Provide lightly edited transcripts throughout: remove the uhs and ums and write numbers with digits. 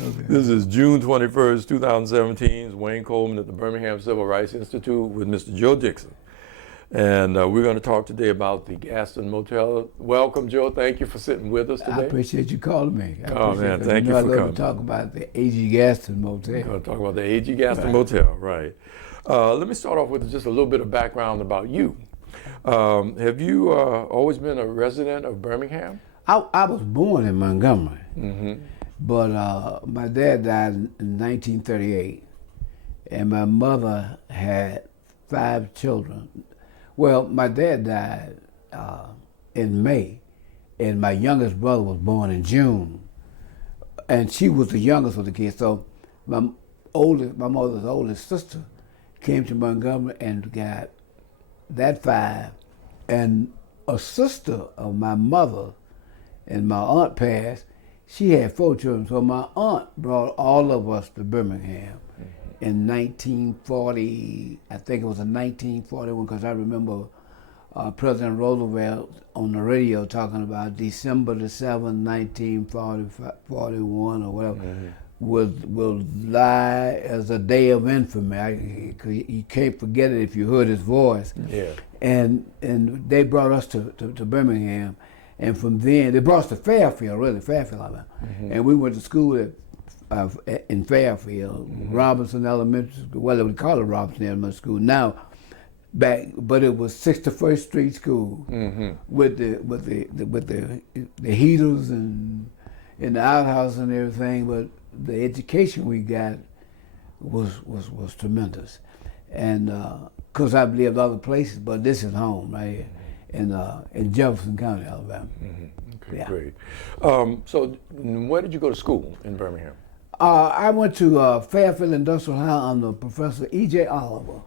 Okay. This is June 21st, 2017. Wayne Coleman at the Birmingham Civil Rights Institute with Mr. Joe Dixon. And we're going to talk today about the Gaston Motel. Welcome, Joe. Thank you for sitting with us I today. appreciate you calling me. Oh, man, thank you I for love coming. to talk about the A.G. Gaston Motel. We're going to talk about the A.G. Gaston Right. Motel, right. Let me start off with just a little bit of background about you. Have you always been a resident of Birmingham? I was born in Montgomery, Mm-hmm. but my dad died in 1938, and my mother had 5 children. Well, my dad died in May, and my youngest brother was born in June, and she was the youngest of the kids. So my mother's oldest sister came to Montgomery and got that 5, and a sister of my mother and my aunt passed. She had 4 children, so my aunt brought all of us to Birmingham in 1940. I think it was in 1941, because I remember President Roosevelt on the radio talking about December the 7th, 1941 or whatever, will lie as a day of infamy. You can't forget it if you heard his voice. Yeah. And they brought us to Birmingham, and from then they brought us to Fairfield, Alabama, and we went to school in Fairfield, Robinson Elementary School. Well, they call it Robinson Elementary School now. But it was 61st Street School with the heaters and in the outhouse and everything. But the education we got was tremendous, and because I've lived other places, but this is home right here in Jefferson County, Alabama. Okay, Yeah. great. So where did you go to school in Birmingham? I went to Fairfield Industrial High under Professor E.J. Oliver.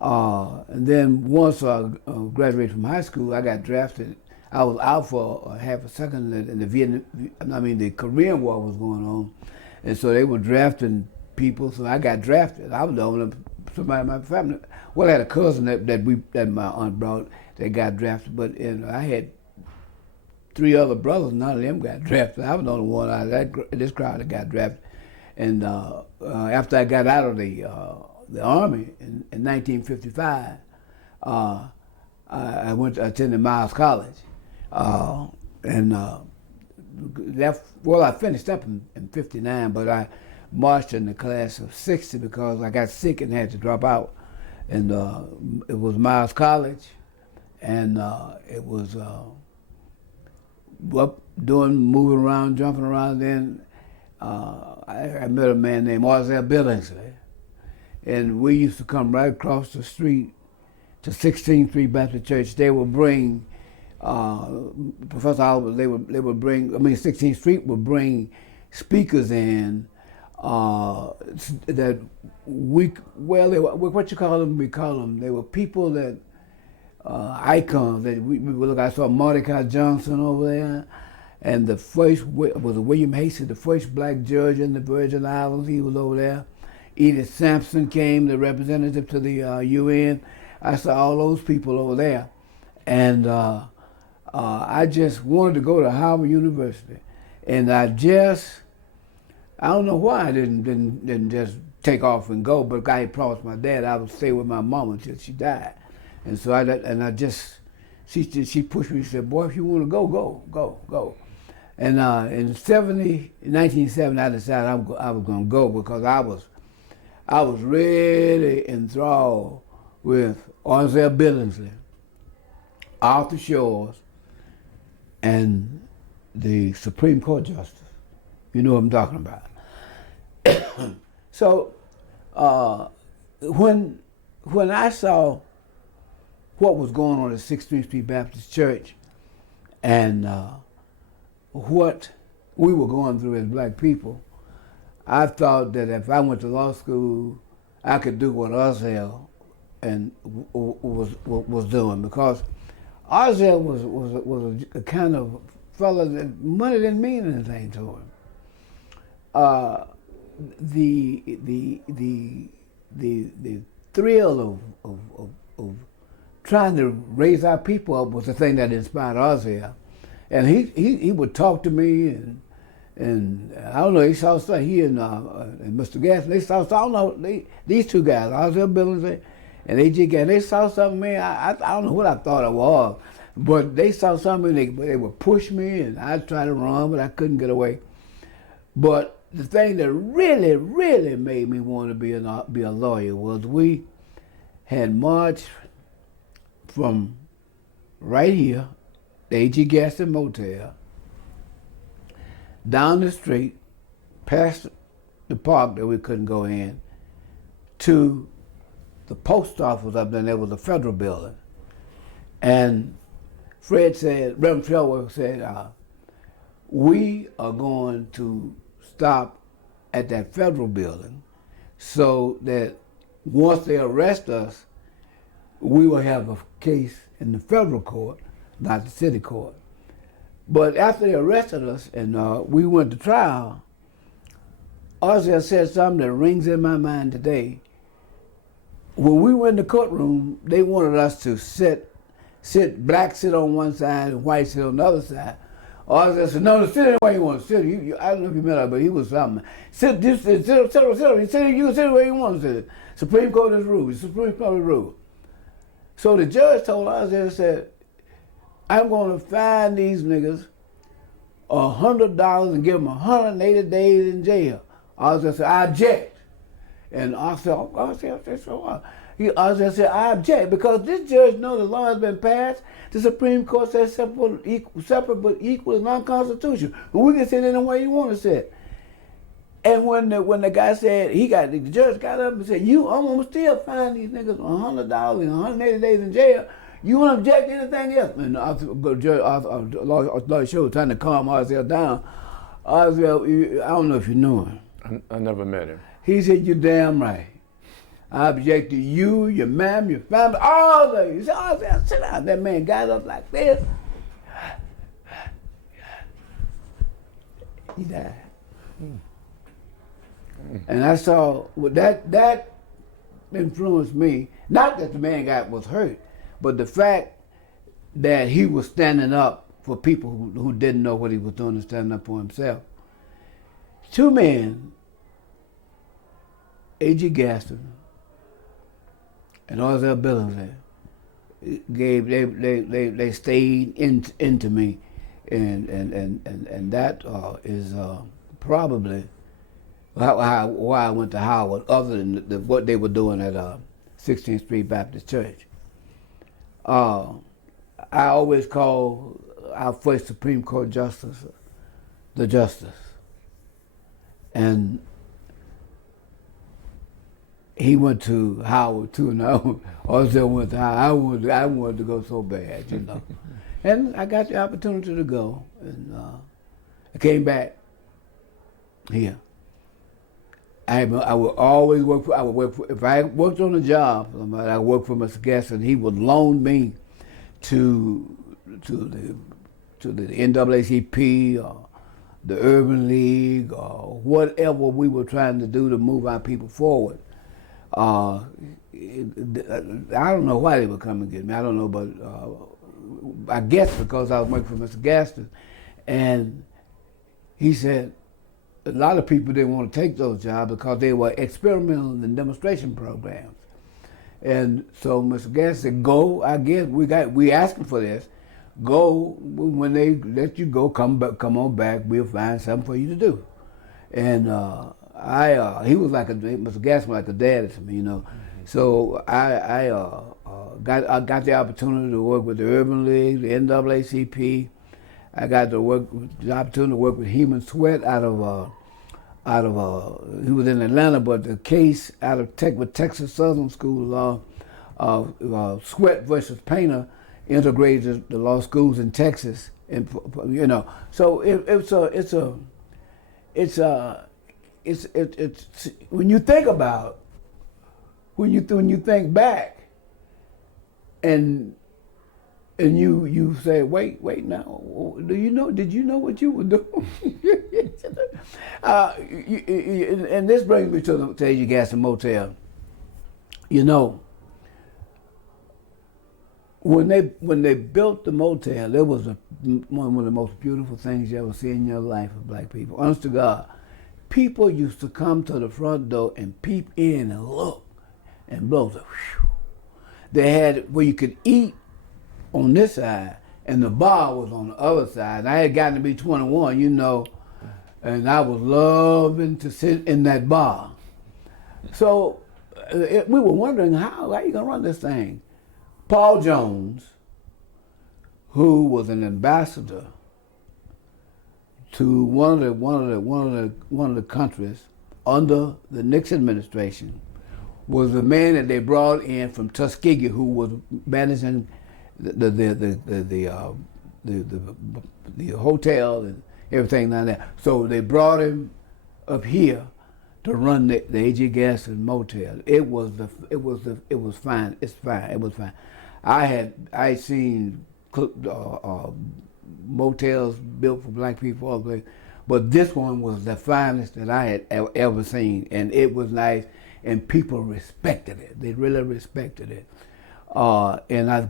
And then once I graduated from high school, I got drafted. I was out for half a second, and the Korean War was going on, and so they were drafting people. So I got drafted. I was the only somebody in my family. Well, I had a cousin that my aunt brought that got drafted, but I had 3 other brothers. None of them got drafted. I was the only one out of this crowd that got drafted. And after I got out of the Army in 1955, I attended Miles College, and I finished up in 59, but I marched in the class of 60 because I got sick and had to drop out. And it was Miles College, and it was moving around, jumping around. Then I met a man named Arzell Billingsley. And we used to come right across the street to 16th Street Baptist Church. They would bring, Professor Oliver, they would bring, 16th Street would bring speakers in that they were, what you call them? We call them, they were people that, icons that we look. I saw Mordecai Johnson over there, and the first was William Hasty, the first black judge in the Virgin Islands. He was over there. Edith Sampson came, the representative to the UN. I saw all those people over there. And I just wanted to go to Howard University. And I don't know why I didn't just take off and go, but I had promised my dad I would stay with my mom until she died. And so she pushed me, she said, boy, if you want to go, go. And in 1970, I decided I was going to go because I was really enthralled with Arzell Billingsley, Arthur Shores, and the Supreme Court Justice. You know what I'm talking about. So when I saw what was going on at 16th Street Baptist Church and what we were going through as black people, I thought that if I went to law school, I could do what Arzell was doing, because Arzell was a kind of fella that money didn't mean anything to him. The thrill of trying to raise our people up was the thing that inspired Arzell, and he would talk to me And I don't know, they saw something, he and Mr. Gaston, they saw something, I don't know, these two guys, I was there building, and they saw something, man, I don't know what I thought it was, but they saw something, they would push me, and I'd try to run, but I couldn't get away. But the thing that really, really made me want to be a lawyer was we had marched from right here, the A.G. Gaston Motel, down the street, past the park that we couldn't go in, to the post office up there. There was a federal building. And Reverend Trevor said, we are going to stop at that federal building so that once they arrest us, we will have a case in the federal court, not the city court. But after they arrested us and we went to trial, Ozzy said something that rings in my mind today. When we were in the courtroom, they wanted us to sit, black sit on one side and white sit on the other side. Ozzy said, no, sit any way you want to sit. I don't know if you met her, but he was something. Sit where you want to sit. Supreme Court is rule. Supreme Court is rule. So the judge told Ozzy, said, I'm going to fine these niggas $100 and give them 180 days in jail. Ozzy said, I object. And I said, Ozzy said, I object because this judge knows the law has been passed. The Supreme Court says separate but equal is non-constitutional. And we can sit any way you want to sit. And when the guy said, the judge got up and said, I'm going to still fine these niggas $100 and 180 days in jail. You want to object to anything else? And Lawyer Show trying to calm Ozzy down. Ozzy, I don't know if you know him. I never met him. He said, you're damn right. I object to you, your ma'am, your family, all of you. He said, Ozzy, sit down. That man got up like this. He died. And I saw that influenced me. Not that the man was hurt, but the fact that he was standing up for people who didn't know what he was doing and standing up for himself. Two men, A.G. Gaston and Ozzy Billings, they stayed into me, and that is probably why I went to Howard, other than what they were doing at 16th Street Baptist Church. I always call our first Supreme Court justice the Justice. And he went to Howard too, and I also went to Howard. I wanted to go so bad, you know. And I got the opportunity to go, and I came back here. I would always work for, if I worked on a job, I worked for Mr. Gaston, he would loan me to the NAACP or the Urban League or whatever we were trying to do to move our people forward. I don't know why they would come and get me. I don't know, but I guess because I was working for Mr. Gaston. And he said a lot of people didn't want to take those jobs because they were experimental and demonstration programs. And so Mr. Gaston said, go, I guess we asking for this. Go, when they let you go, come on back, we'll find something for you to do. And he was like Mr. Gaston was like a daddy to me, you know. Mm-hmm. So I got the opportunity to work with the Urban League, the NAACP. I got the opportunity to work with Heman Sweat out of he was in Atlanta, but the case out of Texas Southern School of Law, Sweat versus Painter, integrated the law schools in Texas, and you know. So it's when you think about, when you think back, and you say, wait now, did you know what you were doing? And this brings me to the A.G. Gaston Motel. You know, when they built the motel, it was one of the most beautiful things you ever see in your life of black people. Honest to God, people used to come to the front door and peep in and look and blow. So, whew. They had where you could eat on this side, and the bar was on the other side. And I had gotten to be 21, you know, and I was loving to sit in that bar. So we were wondering how you gonna run this thing? Paul Jones, who was an ambassador to one of the countries under the Nixon administration, was the man that they brought in from Tuskegee, who was managing the hotel and everything like that. So they brought him up here to run the A.G. Gaston Motel. It was fine. It's fine. It was fine. I seen motels built for black people all the way, but this one was the finest that I had ever seen, and it was nice, and people respected it. They really respected it. And I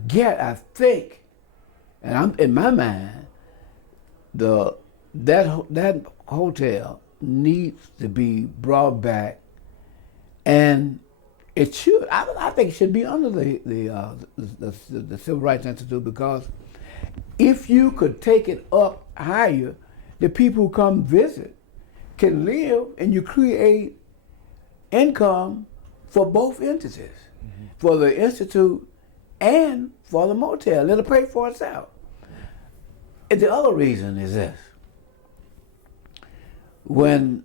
think, and I'm in my mind, that hotel needs to be brought back, and it should. I think it should be under the Civil Rights Institute, because if you could take it up higher, the people who come visit can live, and you create income for both entities, for the institute and for the motel. It'll pay for itself. And the other reason is this. When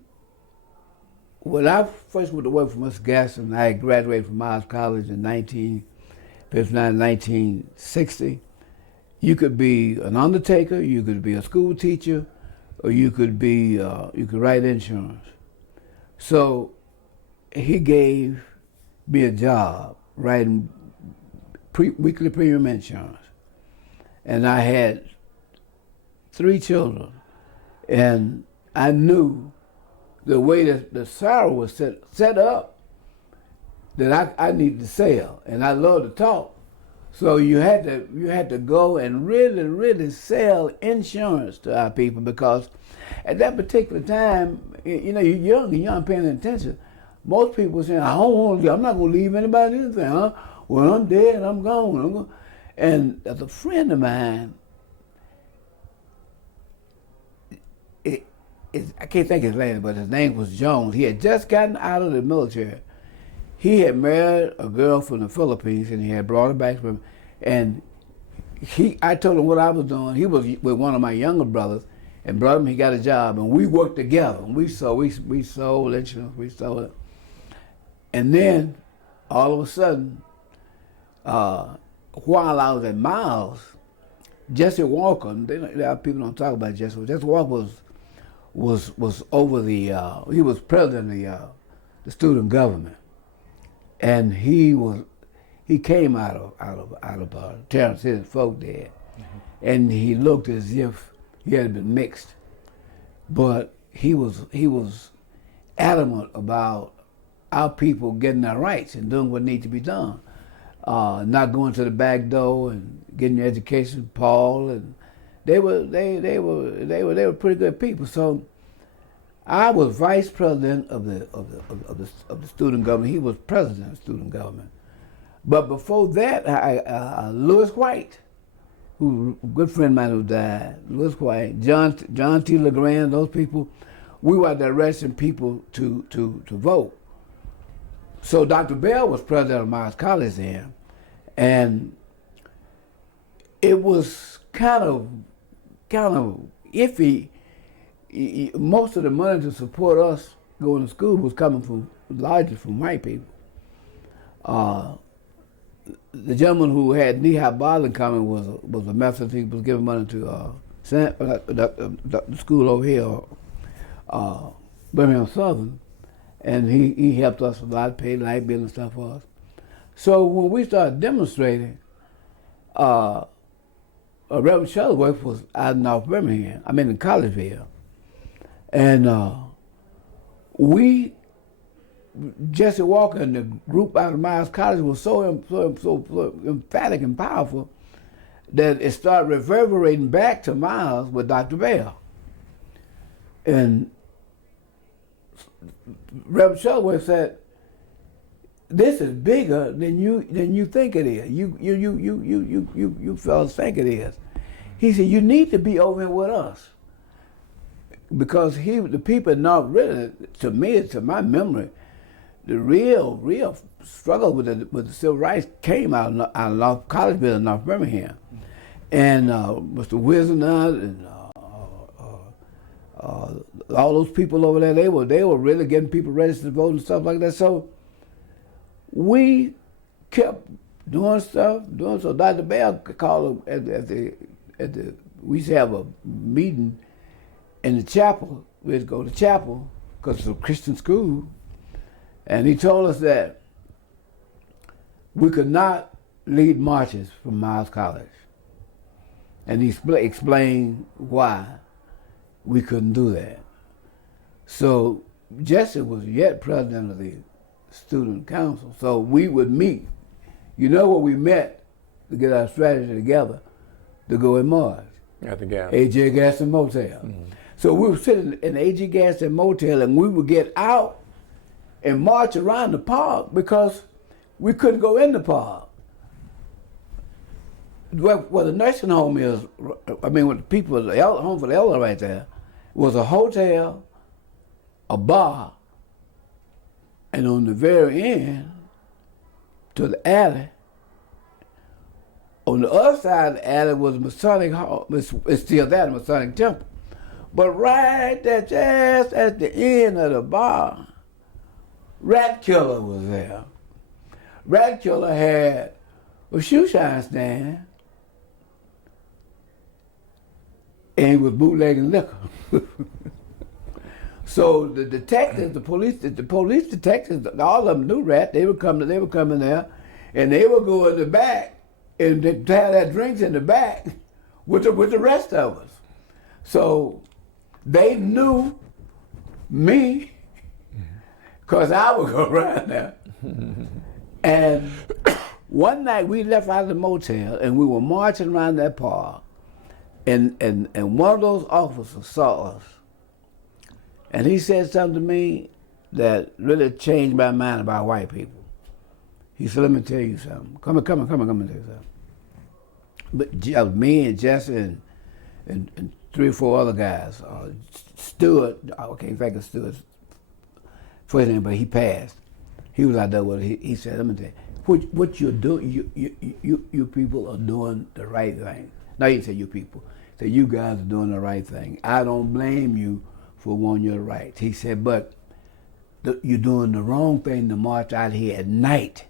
I first went to work for Mr. Gaston, I graduated from Miles College in 1960. You could be an undertaker, you could be a school teacher, or you could write insurance. So he gave me a job writing weekly premium insurance. And I had 3 children, and I knew the way that the salary was set up that I needed to sell, and I love to talk. So you had to go and really sell insurance to our people, because at that particular time, you know, you're young and you're not paying attention. Most people were saying, I'm not gonna leave anybody anything, huh? Well, I'm dead, I'm gone. And as a friend of mine, I can't think of his name, but his name was Jones. He had just gotten out of the military. He had married a girl from the Philippines, and he had brought her back from him. And I told him what I was doing. He was with one of my younger brothers, and brought him. He got a job, and we worked together. And we sold insurance. We sold it. And then all of a sudden, while I was at Miles, Jesse Walker. People don't talk about Jesse. Jesse Walker was over the. He was president of the student government, and he came out of Terrence Hill folk there, and he looked as if he had been mixed, but he was adamant about our people getting their rights and doing what needs to be done, not going to the back door and getting your education. Paul and they were pretty good people. So I was vice president of the student government. He was president of the student government. But before that, Lewis White, who a good friend of mine who died, Lewis White, John T. LeGrand, those people, we were directing people to vote. So Dr. Bell was president of Miles College then, and it was kind of iffy. Most of the money to support us going to school was coming largely from white people. The gentleman who had knee-high bottling coming was a Methodist. He was giving money to the school over here, Birmingham Southern, and he helped us a lot, paid light bill and stuff for us. So when we started demonstrating, Reverend Shuttleworth was out in North Birmingham, in Collegeville, and Jesse Walker and the group out of Miles College was so emphatic and powerful that it started reverberating back to my house with Dr. Bell. And Reverend Shuttleworth said, "This is bigger than you think it is. You fellas think it is." He said, "You need to be over here with us." Because the people not really, to me, to my memory, the real struggle with the civil rights came out of North Collegeville in North Birmingham. And Mr. Wisnut and all those people over there, they were really getting people registered to vote and stuff like that. So we kept doing stuff. So Dr. Bell called we used to have a meeting in the chapel. We'd go to chapel because it's a Christian school. And he told us that we could not lead marches from Miles College. And he explained why we couldn't do that. So Jesse was yet president of the student council. So we would meet. You know where we met to get our strategy together to go and march? At the Gaston. A.J. Gaston Motel. Mm-hmm. So we would sit in A.J. Gaston Motel and we would get out and march around the park because we couldn't go in the park. Where the nursing home is, with the people, the home for the elderly right there, was a hotel, a bar, and on the very end, to the alley, on the other side of the alley was Masonic Hall. It's still there, the Masonic Temple. But right there, just at the end of the bar, Rat Killer was there. Rat Killer had a shoe shine stand, and he was bootlegging liquor. So the detectives, the police detectives, all of them knew Rat. They were coming there, and they would go in the back and have their drinks in the back with the rest of us. So they knew me because I would go around there. And one night we left out of the motel and we were marching around that park, and one of those officers saw us. And he said something to me that really changed my mind about white people. He said, "Let me tell you something. Come and tell you something." But me and Jesse and 3 or 4 other guys, Stewart, I can't think of Stewart's first name, but he passed. He was out there with it. He said, "Let me tell you, what you're doing, you people are doing the right thing." No, he didn't say you people. He said, "You guys are doing the right thing. I don't blame you for wanting your rights." He said, "But you're doing the wrong thing to march out here at night.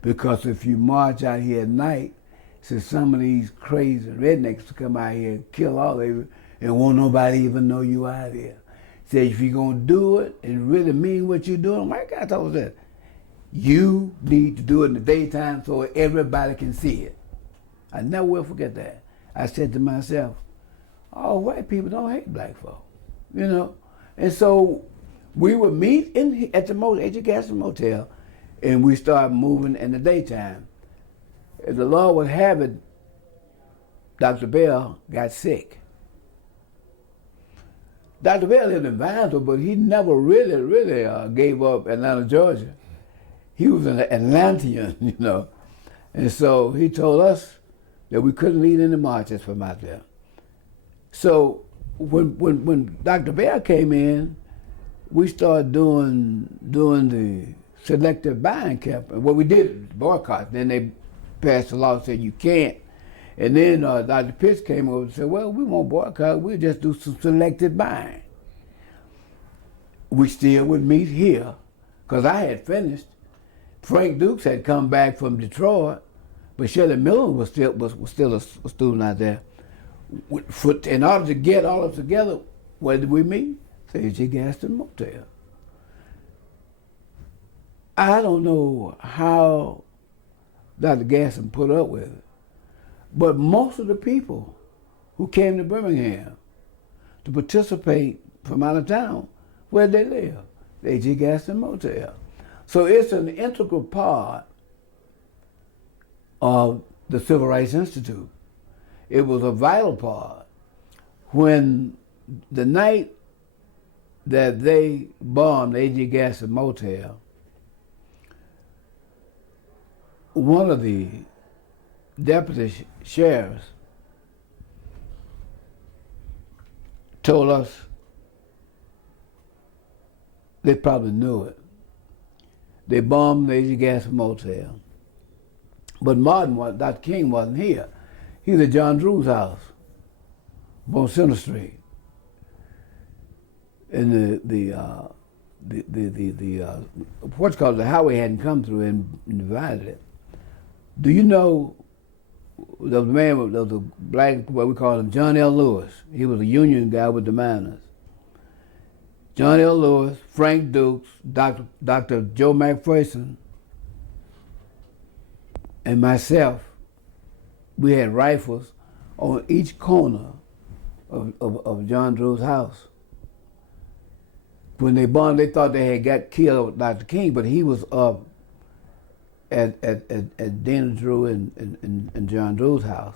Because if you march out here at night, so some of these crazy rednecks will come out here and kill all of you and won't nobody even know you out here." He said, "If you're going to do it and really mean what you're doing," my guy told us that, "you need to do it in the daytime so everybody can see it." I never will forget that. I said to myself, "Oh, white people don't hate black folk." You know, and so we would meet at the A.J. Gaston Motel, and we started moving in the daytime. If the Lord would have it, Dr. Bell got sick. Dr. Bell lived in Vinesville, but he never really gave up Atlanta, Georgia. He was an Atlantean, you know, and so he told us that we couldn't lead any marches from out there. So when Dr. Bell came in, we started doing the selective buying campaign. Well, we did boycott. Then they passed a law that said you can't. And then Dr. Pitts came over and said, "Well, we won't boycott. We'll just do some selective buying." We still would meet here because I had finished. Frank Dukes had come back from Detroit, but Shirley Miller was still a student out there. In order to get all of us together, where did we meet? A.J. Gaston Motel. I don't know how Dr. Gaston put up with it, but most of the people who came to Birmingham to participate from out of town, where they live, the A.J. Gaston Motel. So it's an integral part of the Civil Rights Institute. it was a vital part. When the night that they bombed A.J. Gaston Motel, one of the deputy sheriffs told us they probably knew it. They bombed the A.J. Gaston Motel. But Dr. King wasn't here. He was at John Drew's house on Center Street. And the what's called the highway hadn't come through and divided it. Do you know there was a man, there was a black, what we call him, John L. Lewis. He was a union guy with the miners. John L. Lewis, Frank Dukes, Dr. Joe McPherson, and myself, we had rifles on each corner of John Drew's house. When they bombed, they thought they had got killed Dr. King, but he was up at Dana Drew and John Drew's house.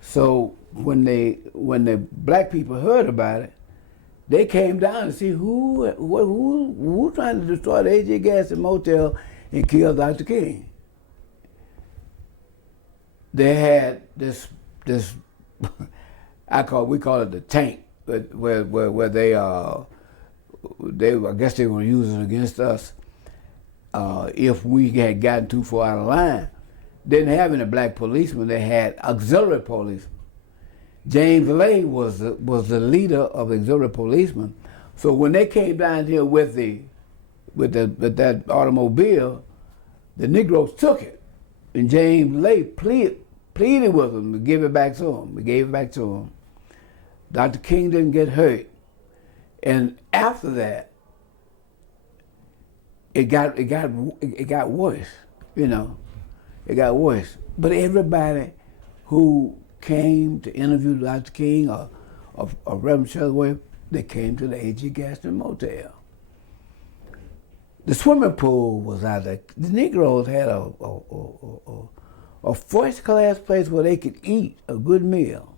So when the black people heard about it, they came down to see who trying to destroy the A.J. Gaston Motel and kill Dr. King. They had this we call it the tank, where they I guess they were going to use it against us if we had gotten too far out of line. They didn't have any black policemen. They had auxiliary policemen. James Lay was the leader of the auxiliary policemen. So when they came down here with that automobile, the Negroes took it, and James Lay pleaded with them to give it back to him. We gave it back to him. Dr. King didn't get hurt, and after that, it got worse. You know, it got worse. But everybody who came to interview Dr. King or Reverend Shuttlesworth, they came to the A.J. Gaston Motel. The swimming pool was out there. The Negroes had a first-class place where they could eat a good meal,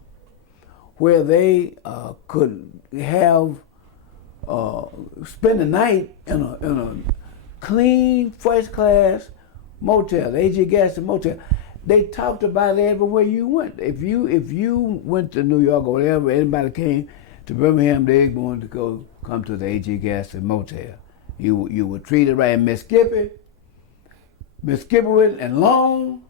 where they could have spend the night in a clean, first-class motel, the A.J. Gaston Motel. They talked about it everywhere you went. If you went to New York or whatever, anybody came to Birmingham, they were going to come to the A.J. Gaston Motel. You were treated right. And Miss Skippy and Long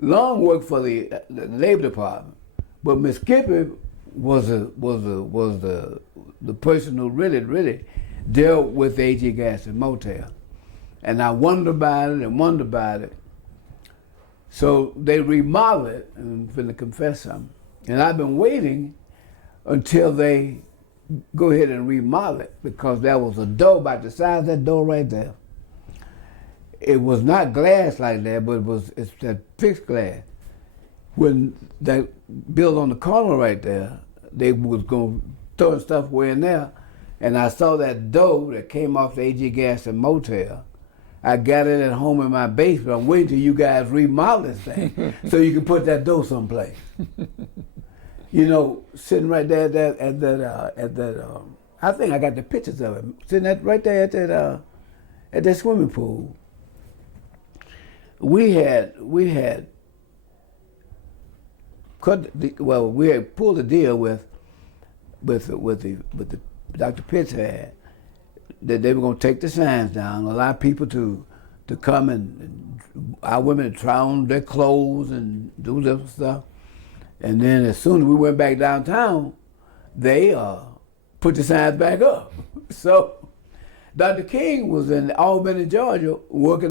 worked for the Labor Department, but Miss Skippy was the person who really dealt with the A.J. Gaston Motel. And I wondered about it. So they remodeled it, and I'm finna confess something. And I've been waiting until they go ahead and remodel it, because there was a door about the size of that door right there. It was not glass like that, but it's that fixed glass. When that built on the corner right there, they was going to throw stuff way in there, and I saw that door that came off the A.J. Gaston Motel. I got it at home in my basement. I'm waiting till you guys remodel this thing so you can put that door someplace. You know, sitting right there at that I think I got the pictures of it, sitting right there at that swimming pool. We had pulled a deal with the Dr. Pitts had, that they were going to take the signs down, allow people to come and our women to try on their clothes and do different stuff. And then as soon as we went back downtown, they put the signs back up. So Dr. King was in Albany, Georgia, working.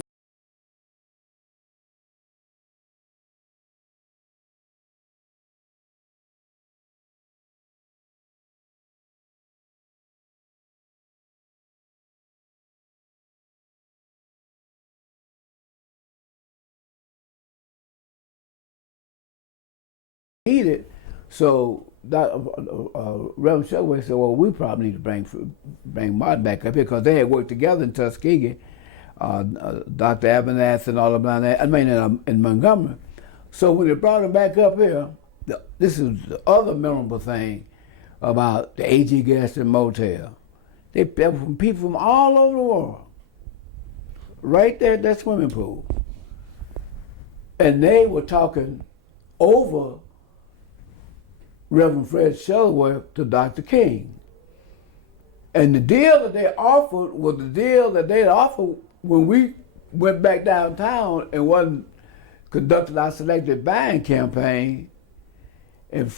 Needed, so Reverend Shuttlesworth said, "Well, we probably need to bring Martin back up here, because they had worked together in Tuskegee, Dr. Abernathy and all of that. I mean, in Montgomery. So when they brought him back up here, this is the other memorable thing about the A.G. Gaston Motel. They from people from all over the world, right there at that swimming pool. And they were talking over Reverend Fred Shuttleworth to Dr. King. And the deal that they offered was the deal that they offered when we went back downtown and wasn't conducted our selective buying campaign. And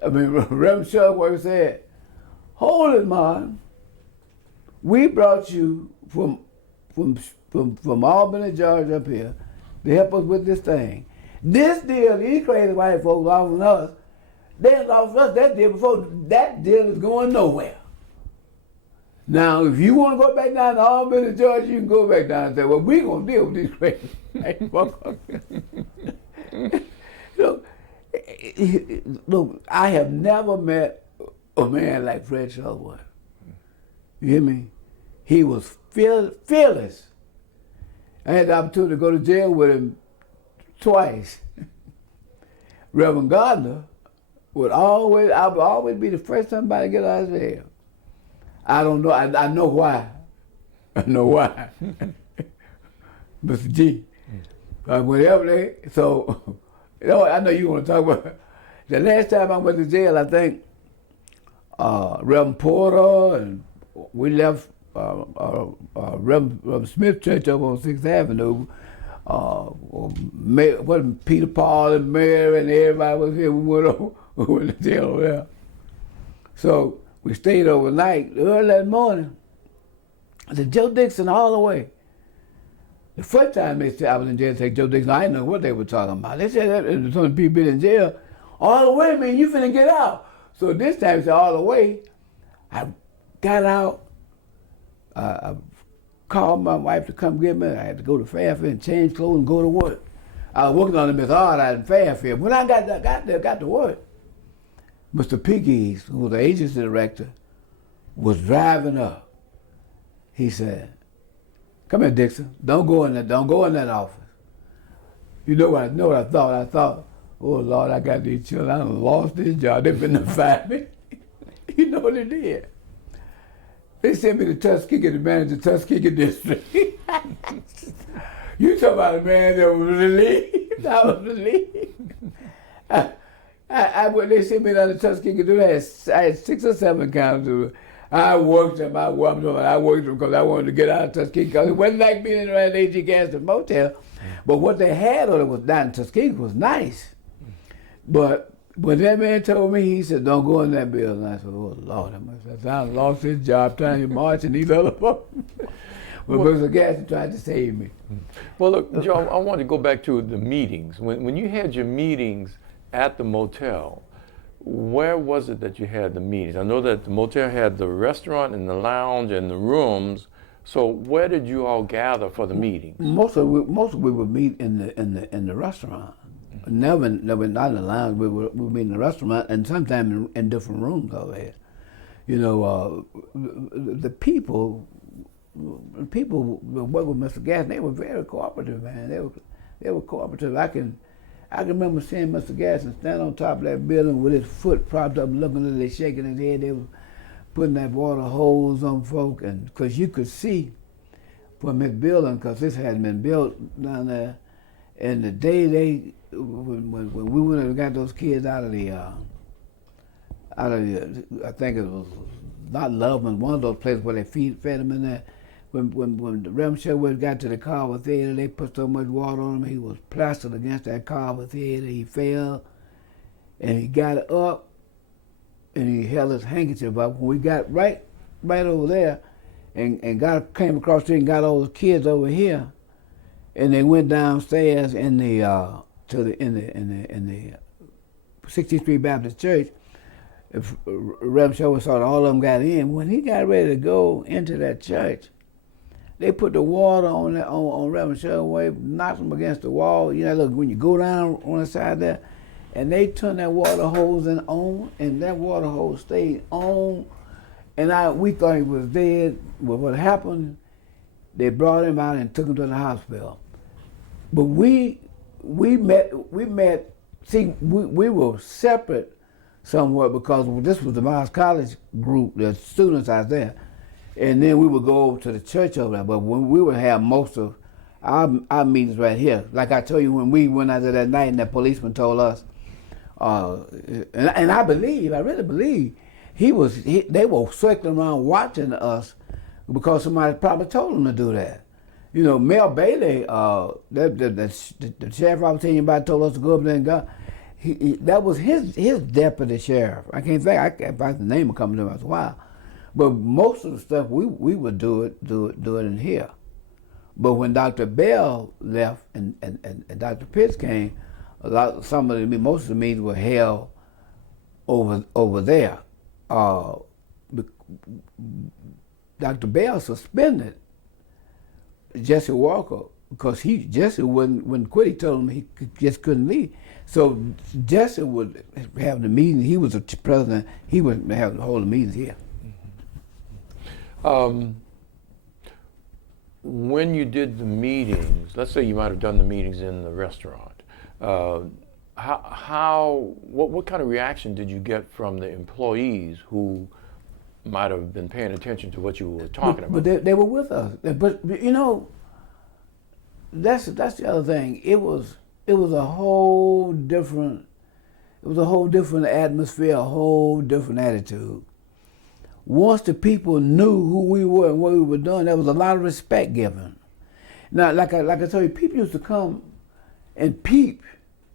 Reverend Shuttleworth said, "Hold it, man. We brought you from Albany, Georgia up here to help us with this thing. This deal, these crazy white folks offering us, they offered us that deal before. That deal is going nowhere. Now, if you want to go back down to Albany, Georgia, you can go back down and say, well, we're going to deal with these crazy motherfuckers." Look, I have never met a man like Fred Shuttleworth. You hear me? He was fearless. I had the opportunity to go to jail with him twice. Reverend Gardner I would always be the first somebody to get out of jail. I don't know. I know why. I know why. Mr. G. Whatever they, so, I know you want to talk about it. The last time I went to jail, I think Reverend Porter and we left Reverend Smith Church up on 6th Avenue. Wasn't Peter Paul and Mary and everybody was here. We went to jail over there. So we stayed overnight. Early that morning, I said, Joe Dixon all the way. The first time they said I was in jail, they said Joe Dixon, I didn't know what they were talking about. They said that some people in jail. All the way, man, you finna get out. So this time, they said all the way. I got out. I called my wife to come get me. I had to go to Fairfield and change clothes and go to work. I was working on the Miss Hard out in Fairfield. When I got to work, Mr. Peakees, who was the agency director, was driving up. He said, "Come here, Dixon. Don't go in that office." You know what I thought? I thought, oh Lord, I got these children. I done lost this job. They finna find me. You know what they did? They sent me to Tuskegee to manage the Tuskegee district. You talking about a man that was relieved? I was relieved. They sent me down to Tuskegee. I had 6 or 7 counts. I worked them. I worked them because I wanted to get out of Tuskegee. Because it wasn't like being around A.G. Gaston Motel. But what they had on it was down in Tuskegee was nice. But when that man told me, he said, "Don't go in that building." I said, "Oh Lord, I lost his job trying to march and these other folks." But Mr. Gaston tried to save me. Well, look, Joe, I want to go back to the meetings. When you had your meetings at the motel, where was it that you had the meetings? I know that the motel had the restaurant and the lounge and the rooms. So where did you all gather for the meetings? Most we would meet in the restaurant. Never not in the lounge. We would meet in the restaurant and sometimes in different rooms over here. You know, the people that work with Mr. Gaston, they were very cooperative, man. They were cooperative. I can remember seeing Mr. Gaston stand on top of that building with his foot propped up, looking at it, shaking his head. They were putting that water hose on folk, and because you could see from his building, because this hadn't been built down there. And the day when we went and got those kids out of the I think it was not Loveman, one of those places where they fed them in there. When the Reverend Shuttleworth got to the Carver Theater, they put so much water on him, he was plastered against that Carver Theater. He fell, and he got up, and he held his handkerchief up. When we got right over there, and came across the street and got all the kids over here, and they went downstairs in the 16th Street Baptist Church. Reverend Shuttleworth saw that all of them got in. When he got ready to go into that church, they put the water on Reverend Shuttleworth, knocked him against the wall. You know, look, when you go down on the side there, and they turned that water hose on, and that water hose stayed on. And we thought he was dead. But what happened, they brought him out and took him to the hospital. But we we met. See, we were separate somewhat because this was the Miles College group, the students out there, and then we would go over to the church over there. But when we would have most of our meetings right here, like I told you, when we went out there that night and that policeman told us, and I really believe, they were circling around watching us because somebody probably told them to do that. You know, Mel Bailey, the sheriff I was telling you about, told us to go up there and go. That was his deputy sheriff. I can't think the name will come to him after a while. But most of the stuff we would do it in here. But when Dr. Bell left and Dr. Pitts came, most of the meetings were held over there. Dr. Bell suspended Jesse Walker because Jesse wouldn't quit. He told him he just couldn't leave. So Jesse would have the meeting. He was the president. He would have to hold the meetings here. When you did the meetings, let's say you might have done the meetings in the restaurant. What kind of reaction did you get from the employees who might have been paying attention to what you were talking about? But they were with us. But you know, that's the other thing. It was a whole different atmosphere, a whole different attitude. Once the people knew who we were and what we were doing, there was a lot of respect given. Now, like I told you, people used to come and peep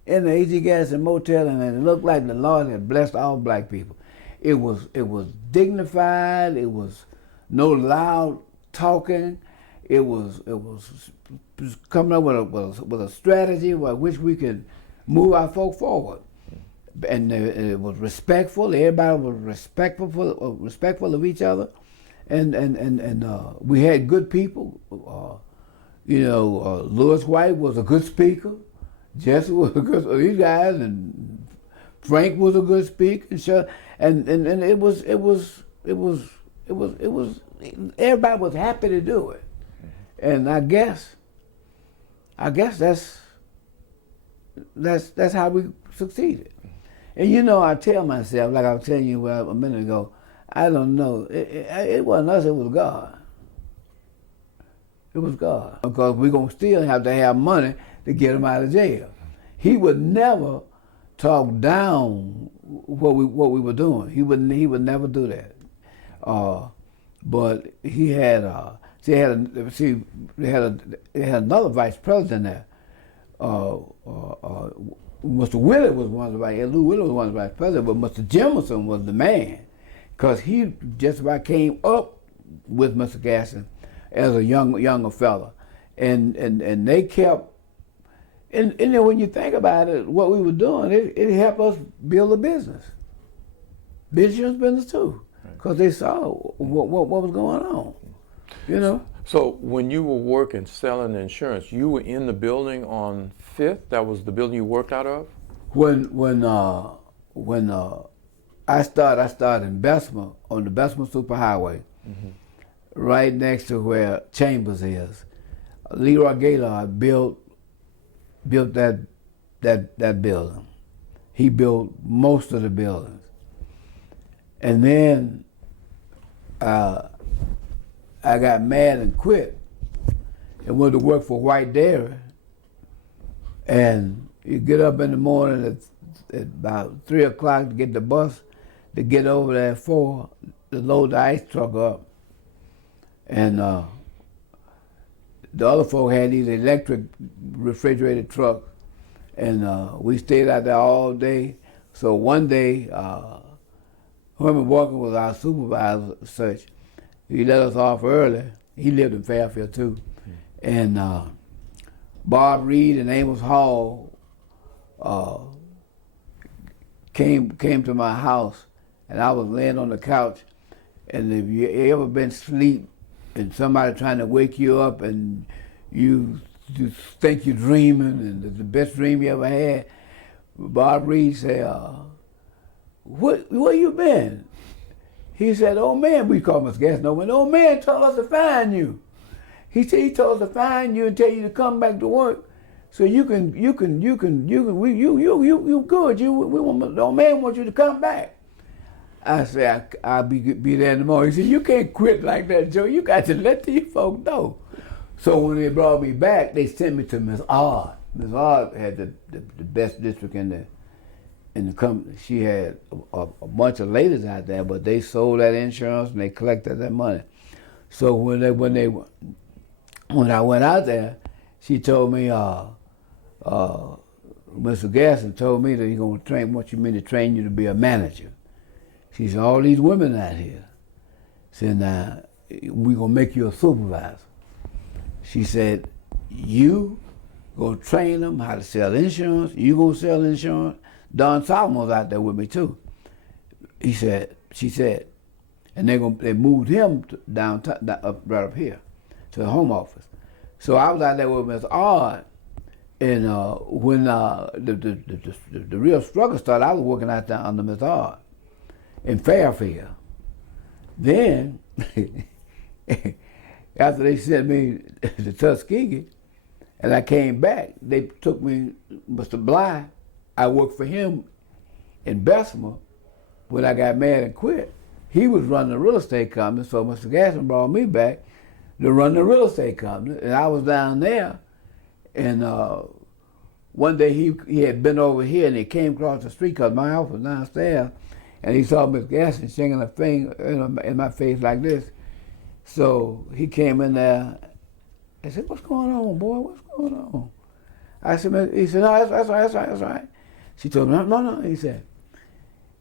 in the A.G. Gaston Motel, and it looked like the Lord had blessed all black people. It was dignified. It was no loud talking. It was coming up with a strategy by which we could move our folk forward, and it was respectful. Everybody was respectful of each other, and we had good people. Lewis White was a good speaker. Jesse was a good. These guys and Frank was a good speaker, and it was everybody was happy to do it, and I guess that's how we succeeded. And you know, I tell myself, like I was telling you a minute ago, I don't know. It wasn't us. It was God. It was God, because we're gonna still have to have money to get him out of jail. He would never talk down what we were doing. He would never do that. But they had another vice president there. Mr. Willett was one of the Lou Willett was one of the vice presidents, but Mr. Jemison was the man, because he just about came up with Mr. Gaston as a younger fella, and they kept. And then when you think about it, what we were doing, it helped us build a business. The insurance business too, because they saw what was going on, you know. So when you were working, selling insurance, you were in the building on 5th? That was the building you worked out of? When I started in Bessemer, on the Bessemer Superhighway, right next to where Chambers is. Leroy Gaylord built that building. He built most of the buildings. And then I got mad and quit and went to work for White Dairy. And you get up in the morning at about 3 o'clock to get the bus to get over there at 4 to load the ice truck up. And the other folk had these electric refrigerated trucks, and we stayed out there all day. So one day, Herman Walker was our supervisor, such. He let us off early. He lived in Fairfield too. And Bob Reed and Amos Hall came to my house, and I was laying on the couch. And if you ever been asleep and somebody trying to wake you up and you think you're dreaming and it's the best dream you ever had, Bob Reed said, where you been? He said, old man, we call Mr. Gaston, old man told us to find you. He said he told us to find you and tell you to come back to work So you good. You no man wants you to come back. I said, I'll be there in the morning. He said, you can't quit like that, Joe. You got to let these folks know. So when they brought me back, they sent me to Miss Odd. Miss Odd had the best district in the company. She had a bunch of ladies out there, but they sold that insurance and they collected that money. So when I went out there, she told me, Mr. Gaston told me that he's going to wants me to train you to be a manager. She said, all these women out here, said, now, we're going to make you a supervisor. She said, you going to train them how to sell insurance. You going to sell insurance. Don Solomon's out there with me, too. She said, and they moved him right up here to the home office. So I was out there with Miss Odd, and when the real struggle started, I was working out there under Miss Odd in Fairfield. Then, after they sent me to Tuskegee, and I came back, they took me, Mr. Bly, I worked for him in Bessemer when I got mad and quit. He was running a real estate company, so Mr. Gaston brought me back to run the real estate company. And I was down there, and one day he had been over here and he came across the street because my house was downstairs, and he saw Mr. Gaston shaking a finger in my face like this. So he came in there and said, what's going on, boy? What's going on? I said, he said, no, that's right. She told me, no. He said,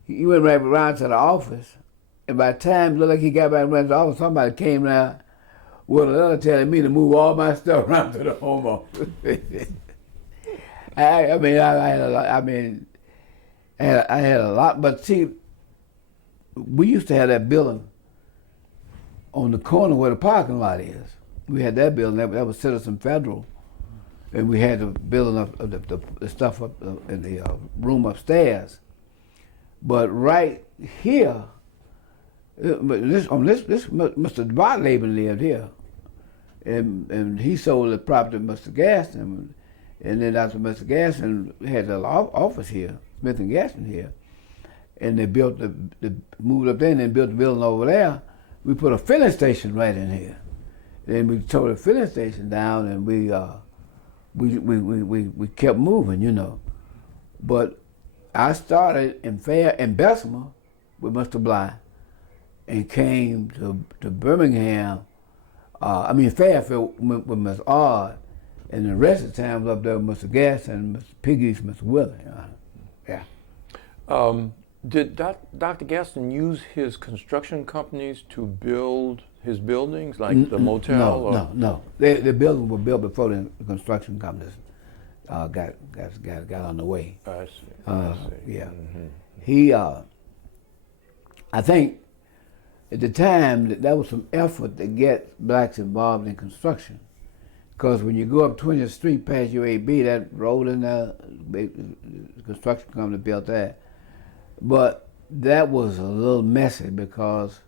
he went right around to the office, and by the time it looked like he got back around to the office, somebody came there with a letter telling me to move all my stuff around to the home office. I had a lot, but see, we used to have that building on the corner where the parking lot is. We had that building, that was Citizen Federal, and we had the building of the stuff up in the room upstairs. But right here, Mr. Bartleben lived here, and he sold the property to Mr. Gaston, and then after Mr. Gaston had the office here, Smith and Gaston here, and they moved up there and then built the building over there. We put a filling station right in here. Then we tore the filling station down, and we kept moving, you know. But I started in Bessemer with Mr. Bly, and came to Birmingham. Fairfield with Miss Odd, and the rest of the time was up there with Mr. Gaston, Mr. Piggies, Mr. Willie. Yeah. Did Dr. Gaston use his construction companies to build his buildings, like the motel? No. The buildings were built before the construction companies got on the way. I see. Yeah. Mm-hmm. He, I think, at the time, that was some effort to get blacks involved in construction. Because when you go up 20th Street past UAB, that road in there, the construction company built that. But that was a little messy because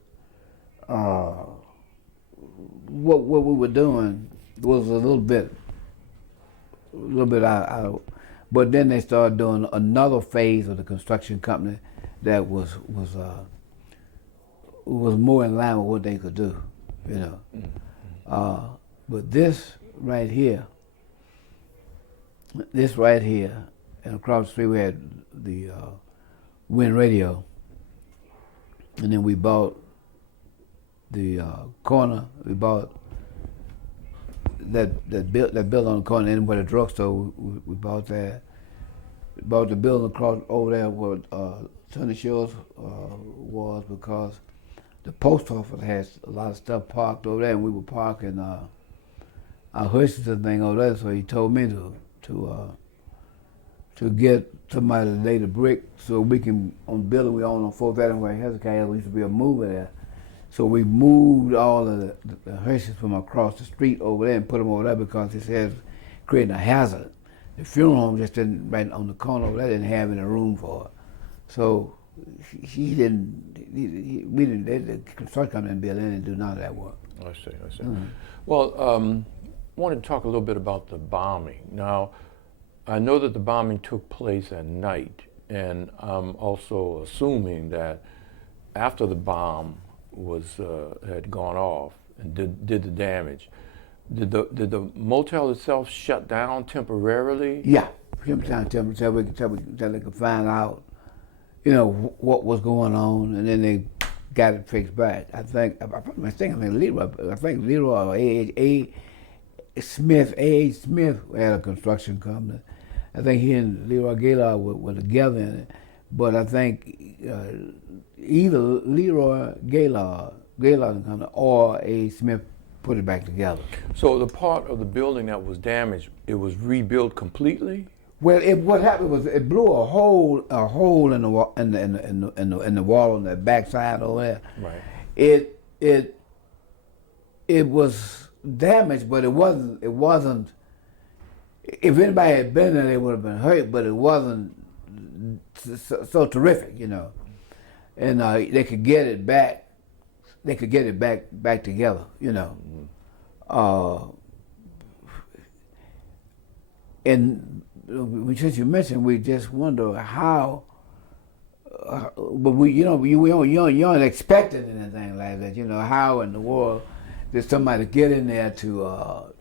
what we were doing was a little bit out. But then they started doing another phase of the construction company that was more in line with what they could do, you know. Mm-hmm. But this right here, and across the street we had the Wind Radio, and then we bought the corner. We bought that building on the corner, and where the drugstore. We bought that. We bought the building across over there where Sunny Shores was, because the post office has a lot of stuff parked over there, and we were parking our Hutchinson thing over there. So he told me to get somebody to lay the brick so we can, on the building we own on 4th Avenue where Hezekiah used to be a mover there. So we moved all of the hearses from across the street over there and put them over there because it says creating a hazard. The funeral home just didn't, right on the corner over there, didn't have any room for it. So the construction company didn't build in and do none of that work. I see. Mm-hmm. Well, I wanted to talk a little bit about the bombing. Now, I know that the bombing took place at night, and I'm also assuming that after the bomb was had gone off and did the damage, did the motel itself shut down temporarily? Yeah, until they could find out, what was going on, and then they got it fixed back. I think Leroy or A.H. Smith had a construction company. I think he and Leroy Gaylord were together in it, but I think either Leroy Gaylord company or A. Smith put it back together. So the part of the building that was damaged, it was rebuilt completely? Well, what happened was it blew a hole in the wall in the wall on the backside over there. Right. It was damaged, but it wasn't. If anybody had been there, they would have been hurt, but it wasn't so terrific, And they could get it back. They could get it back together, And since you mentioned, we just wonder how. But you don't expect anything like that. How in the world did somebody get in there to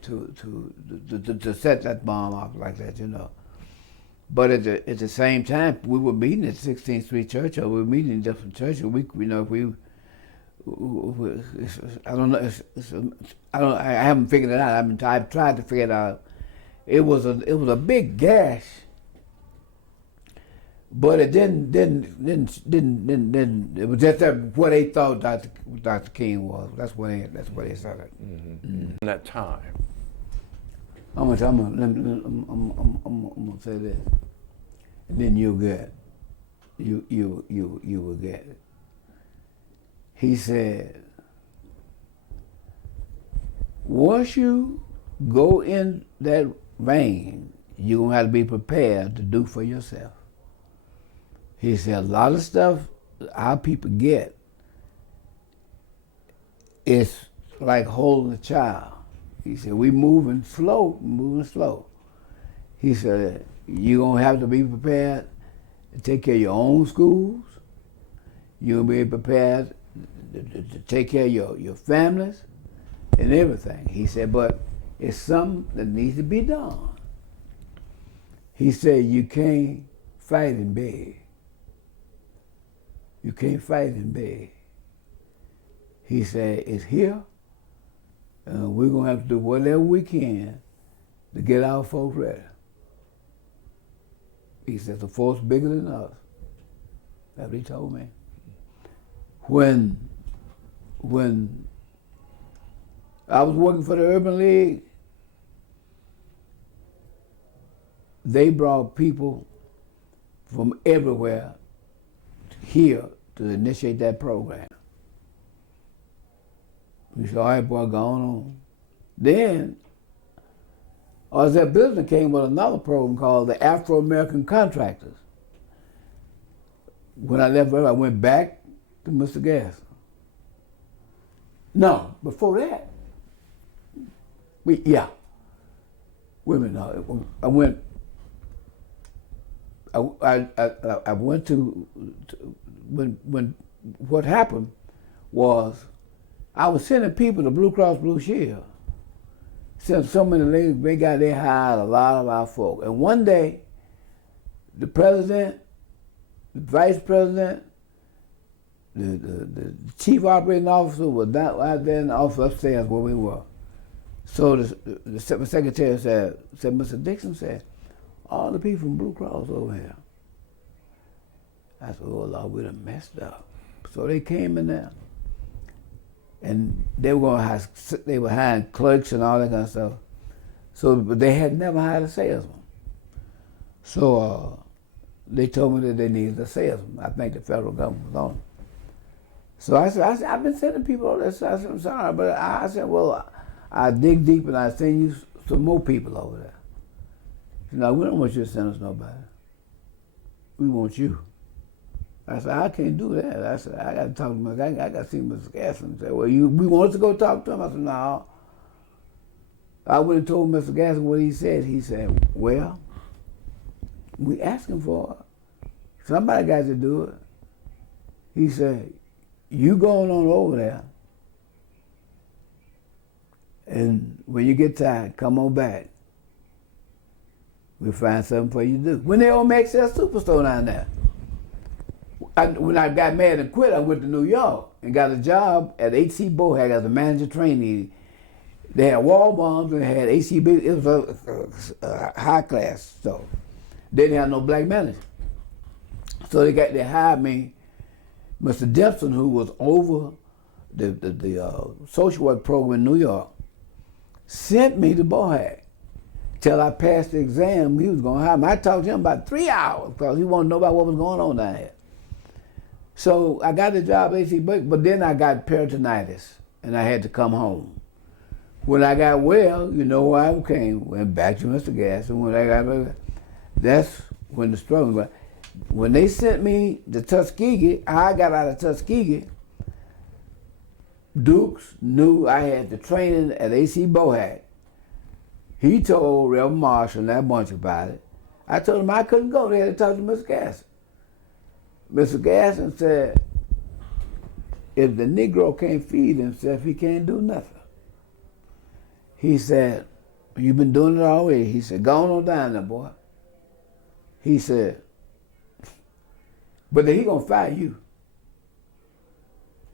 set that bomb off like that? But at the same time, we were meeting at 16th Street Church, or we were meeting in different churches. I haven't figured it out. I've tried to figure it out. It was a big gash, but it didn't. It was just what they thought Dr. King was. That's what they said it. In that time. I'm gonna say this, and then you'll get it. You will get it. He said, once you go in that vein, you're gonna have to be prepared to do for yourself. He said a lot of stuff our people get is like holding a child. He said, we moving slow. He said, you're gonna have to be prepared to take care of your own schools. You'll be prepared to take care of your families and everything. He said, but it's something that needs to be done. He said, you can't fight in bed. You can't fight in bed. He said, it's here. We're going to have to do whatever we can to get our folks ready. He said, the force bigger than us. That's what he told me. When I was working for the Urban League, they brought people from everywhere here to initiate that program. We said, all right, boy, going on. Then, that business came with another program called the Afro-American Contractors. When I left, I went back to Mr. Gaston. No, before that, wait a minute, no, I went to when what happened was I was sending people to Blue Cross Blue Shield. Sent so many ladies, they hired a lot of our folk. And one day, the president, the vice president, the chief operating officer was out there in the office upstairs where we were. So the secretary said, Mr. Dixon said, all the people from Blue Cross over here. I said, oh Lord, we done messed up. So they came in there, and they were hiring clerks and all that kind of stuff. So but they had never hired a salesman. So they told me that they needed a salesman. I think the federal government was on it. So I said, I've been sending people over there. So I said, I'm sorry, but I said, well, I dig deep and I send you some more people over there. He said, no, we don't want you to send us nobody. We want you. I said, I can't do that. I said, I got to talk to him. I got to see Mr. Gaston. He said, well, we want us to go talk to him. I said, no. I went and told Mr. Gaston what he said. He said, well, We asking for it. Somebody got to do it. He said, you going on over there, and when you get tired, come on back. We'll find something for you to do. When they old Maxell Superstore down there. When I got mad and quit, I went to New York and got a job at H.C. Bohack as a manager trainee. They had wall bombs and they had H.C.B. It was a high class store. They didn't have no black manager. So they hired me. Mr. Dixon, who was over the social work program in New York, sent me to Bohack. Till I passed the exam, he was going to hire me. I talked to him about 3 hours because he wanted to know about what was going on down here. So I got the job at AC Book, but then I got peritonitis and I had to come home. When I got well, you know where I came, went back to Mr. Gaston. When I got well, that's when the struggle was. When they sent me to Tuskegee, I got out of Tuskegee, Dukes knew I had the training at AC Bohack. He told Reverend Marshall and that bunch about it. I told him I couldn't go. They had to talk to Mr. Gaston. Mr. Gaston said, if the Negro can't feed himself, he can't do nothing. He said, you've been doing it already. He said, go on down there, boy. He said, but then he gonna fire you.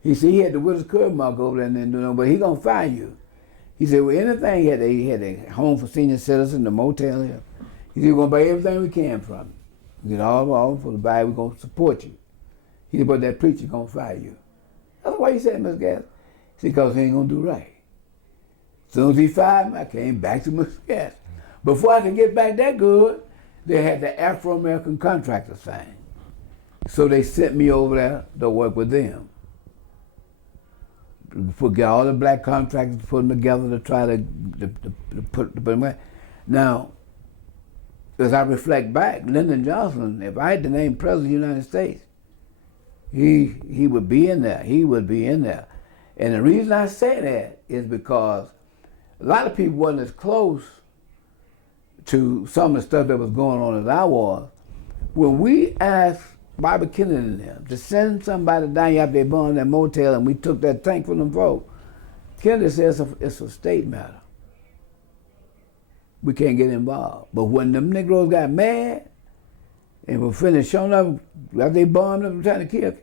He said he had the Widows Curb mark over there and didn't do nothing, but he gonna fire you. He said, well, anything, he had a home for senior citizens, the Motel here. He said, we're gonna buy everything we can from him. We get all for the buy, we're gonna support you. He said, but that preacher gonna fire you. That's why he said, Mr. Gaston. He said, because he ain't gonna do right. As soon as he fired me, I came back to Mr. Gaston. Before I could get back that good, they had the Afro-American contractors thing. So they sent me over there to work with them. Get all the black contractors, put them together to try to put them away. Now, as I reflect back, Lyndon Johnson, if I had to name President of the United States, he would be in there. He would be in there. And the reason I say that is because a lot of people wasn't as close to some of the stuff that was going on as I was. When we asked Bobby Kennedy and them to send somebody down here after they bombed that motel and we took that tank from them folks, Kennedy says it's a state matter. We can't get involved. But when them Negroes got mad and were finished showing up after they bombed them trying to kill,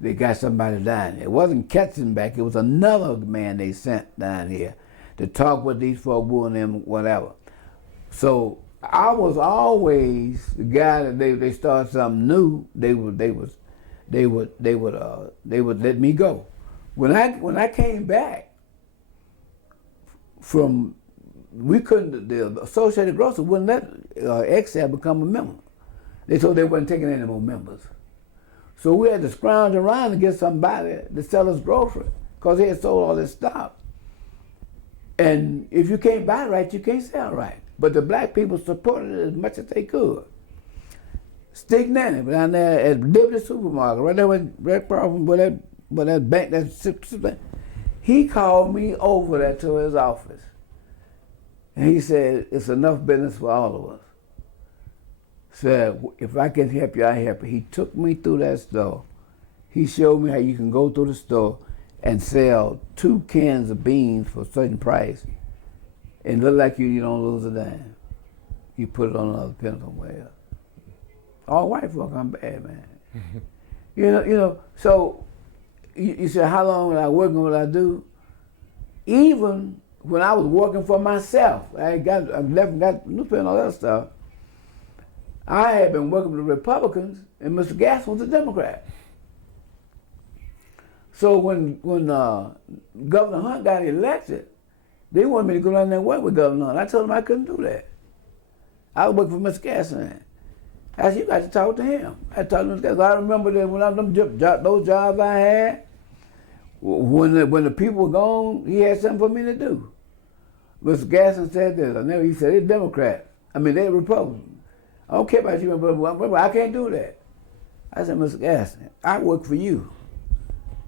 they got somebody down here. It wasn't Katzenbach, it was another man they sent down here to talk with these folk, and them, whatever. So I was always the guy that they start something new, they would let me go. When I came back from, we couldn't, the Associated Grocers wouldn't let Excel become a member. They told they wasn't taking any more members. So we had to scrounge around to get somebody to sell us groceries because they had sold all this stuff. And if you can't buy right, you can't sell right. But the black people supported it as much as they could. Stick Nanny down there at Liberty Supermarket, right there with Red Cross, where that bank, he called me over there to his office. And he said, it's enough business for all of us. Said, if I can help you, I help you. He took me through that store. He showed me how you can go through the store and sell 2 cans of beans for a certain price and look like you don't lose a dime. You put it on another pen somewhere. All white folk, I'm bad, man. you know. So you said, how long was I working? What I do? Even when I was working for myself, I got newspaper and all that stuff. I had been working with the Republicans, and Mr. Gaston was a Democrat. So when Governor Hunt got elected, they wanted me to go down there and work with Governor Hunt. I told them I couldn't do that. I was working for Mr. Gaston. I said, you got to talk to him. I talked to Mr. Gaston. I remember that when those jobs I had, when the people were gone, he had something for me to do. Mr. Gaston said this. He said, they're Democrats. I mean, they're Republicans. I don't care about you, but I can't do that. I said, Mr. Gaston, I work for you.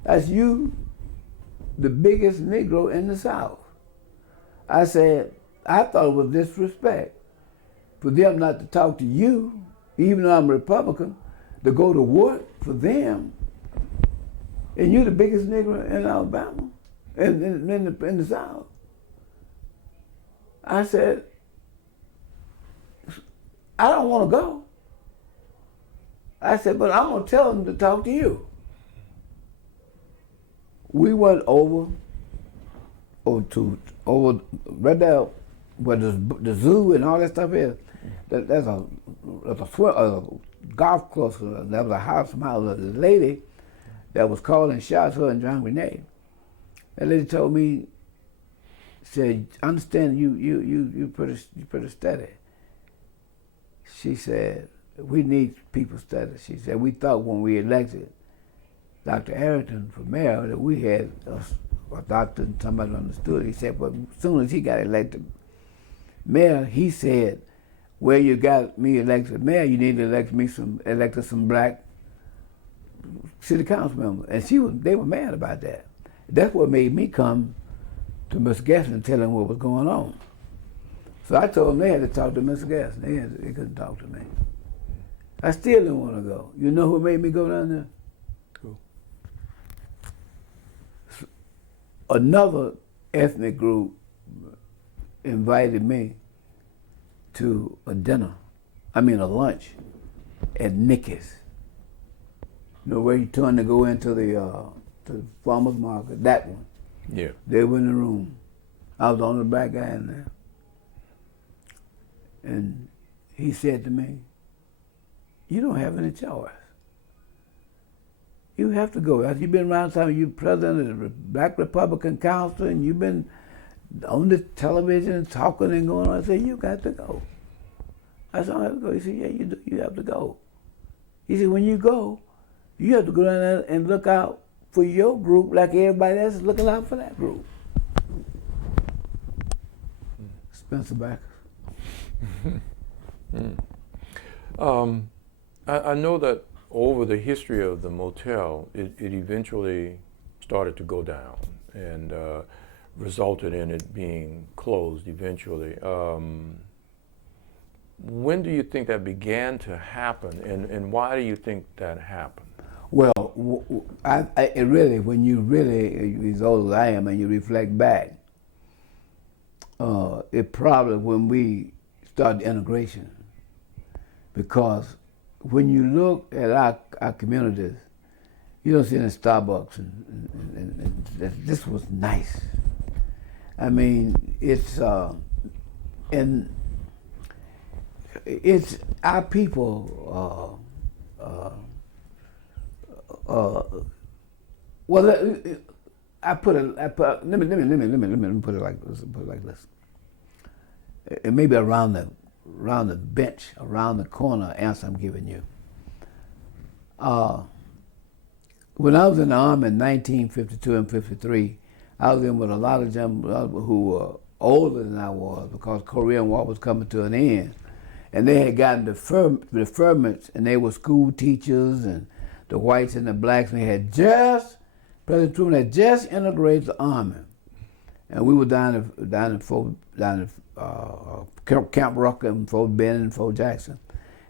That's you, the biggest Negro in the South. I said, I thought it was disrespect for them not to talk to you, even though I'm a Republican, to go to work for them. And you're the biggest nigger in Alabama, in the South. I said, I don't want to go. I said, but I'm going to tell them to talk to you. We went over right there where the zoo and all that stuff is. There's a golf course. There was a house from a lady that was calling shots, her and John Renee. That lady told me, said, I understand you pretty steady. She said, we need people steady. She said, we thought when we elected Dr. Harrington for mayor that we had a doctor and somebody understood. He said, but as soon as he got elected mayor, he said, well, you got me elected mayor, you need to elect some black city council members. And they were mad about that. That's what made me come to Mr. Gaston and tell him what was going on. So I told them they had to talk to Mr. Gaston. They couldn't talk to me. I still didn't want to go. You know who made me go down there? Who? Another ethnic group invited me to a lunch at Nicky's. You know where you turn to go into the farmer's market, that one. Yeah. They were in the room. I was the only black guy in there. And he said to me, you don't have any choice. You have to go. You've been around time, you're president of the Black Republican Council, and you've been on the television and talking and going on. I said, you got to go. I said, I have to go. He said, yeah, you do. You have to go. He said, when you go, you have to go down there and look out for your group like everybody else is looking out for that group. Spencer Backer. I know that over the history of the motel, it eventually started to go down and resulted in it being closed eventually. When do you think that began to happen, and why do you think that happened? Well, it really, when you really, as old as I am, and you reflect back, it probably when we started integration, because when you look at our communities, you don't see any Starbucks, and this was nice. I mean, it's our people. Well, let me put it like this. It may be around the bench, around the corner answer I'm giving you. When I was in the Army in 1952 and 53, I was in with a lot of them who were older than I was because Korean War was coming to an end. And they had gotten deferments, and they were school teachers, and the whites and the blacks, and they had President Truman had just integrated the Army. And we were down in Camp Rucker and Fort Benning and Fort Jackson.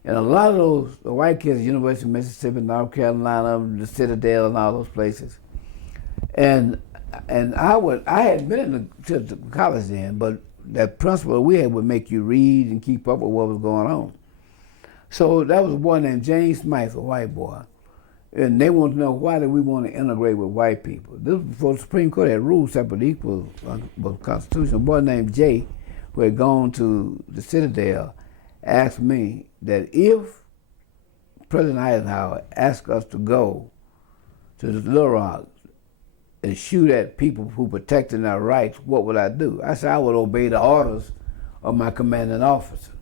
And a lot of the white kids at the University of Mississippi, North Carolina, the Citadel and all those places. And I had been to college then, but that principle we had would make you read and keep up with what was going on. So that was a boy named James Smythe, a white boy. And they wanted to know, why did we want to integrate with white people? This was before the Supreme Court had ruled separate equal was constitutional. A boy named Jay, who had gone to the Citadel, asked me that if President Eisenhower asked us to go to the Little Rock and shoot at people who protected our rights, what would I do? I said I would obey the orders of my commanding officer.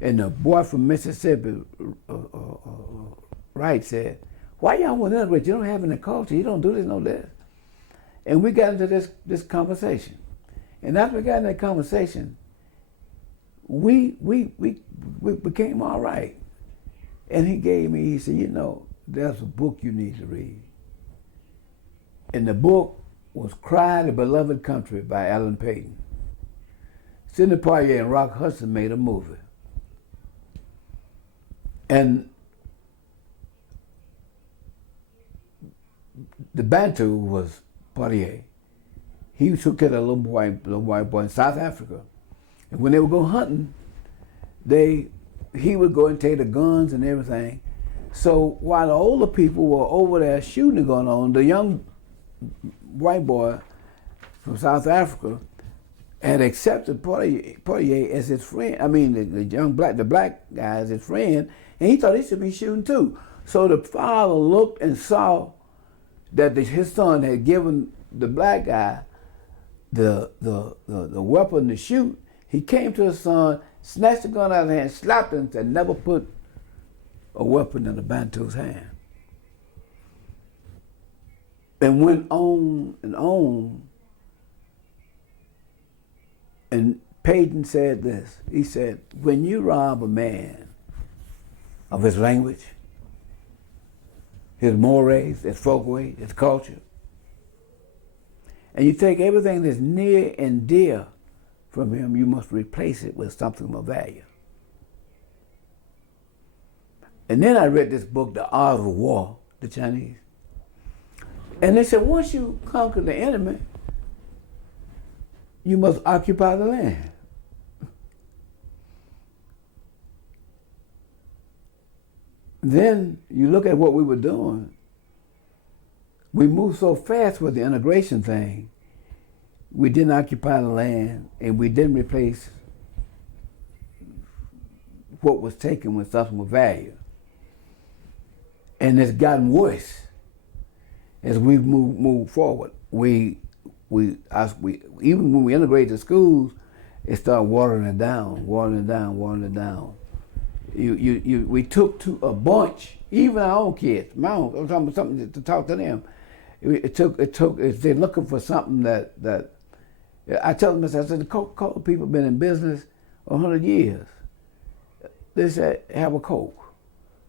And the boy from Mississippi, Wright, said, why y'all want to integrate? You don't have any culture. You don't do this, no this. And we got into this conversation. And after we got in that conversation, we became all right. And he said, you know, there's a book you need to read. And the book was Cry the Beloved Country by Alan Payton. Sidney Poitier and Rock Hudson made a movie. And the Bantu was Poitier. He took care of a little white boy in South Africa. And when they would go hunting, he would go and take the guns and everything. So while the older people were over there shooting going on, the young white boy from South Africa had accepted Poitier as his friend. I mean, the black guy as his friend, and he thought he should be shooting too. So the father looked and saw that his son had given the black guy the weapon to shoot. He came to his son, snatched the gun out of his hand, slapped him, and said, "Never put a weapon in the Bantu's hand." And went on and on. And Peyton said this. He said, when you rob a man of his language, his mores, his folkways, his culture, and you take everything that's near and dear from him, you must replace it with something of value. And then I read this book, The Art of War, the Chinese. And they said, once you conquer the enemy, you must occupy the land. Then you look at what we were doing. We moved so fast with the integration thing. We didn't occupy the land, and we didn't replace what was taken with something of value. And it's gotten worse as we've moved forward. Even when we integrate the schools, it started watering it down. We took to a bunch, even our own kids. I'm talking about something to talk to them. They're looking for something that I tell them, I said, the Coca-Cola people have been in business 100 years. They said, have a Coke.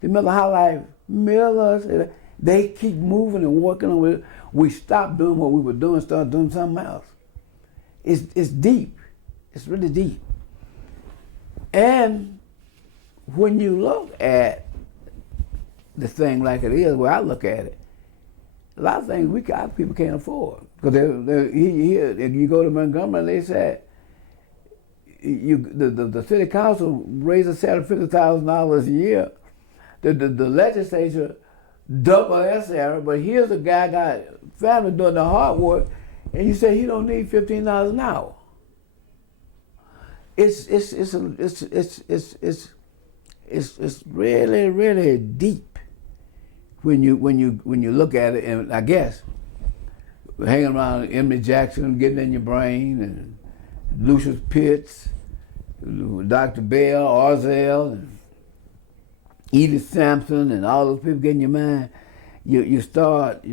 The Miller High Life, Millers, they keep moving and working on it. We stopped doing what we were doing, started doing something else. It's deep. It's really deep. And when you look at the thing like it is, where I look at it, a lot of things our people can't afford. Because you go to Montgomery, they said, the city council raised a salary of $50,000 a year. The legislature double their salary, but here's a guy got family doing the hard work, and you say he don't need $15 an hour. It's really, really deep when you look at it, and I guess hanging around Emily Jackson, getting in your brain, and Lucius Pitts, Dr. Bell, Orzell, and Edith Sampson, and all those people get in your mind. You start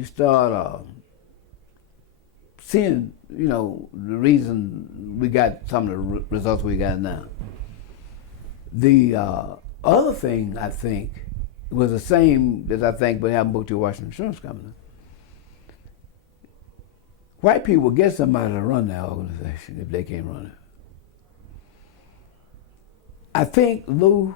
seeing, the reason we got some of the results we got now. The other thing I think was the same as I think what happened to Washington Insurance Company. White people will get somebody to run that organization if they can't run it. I think Lou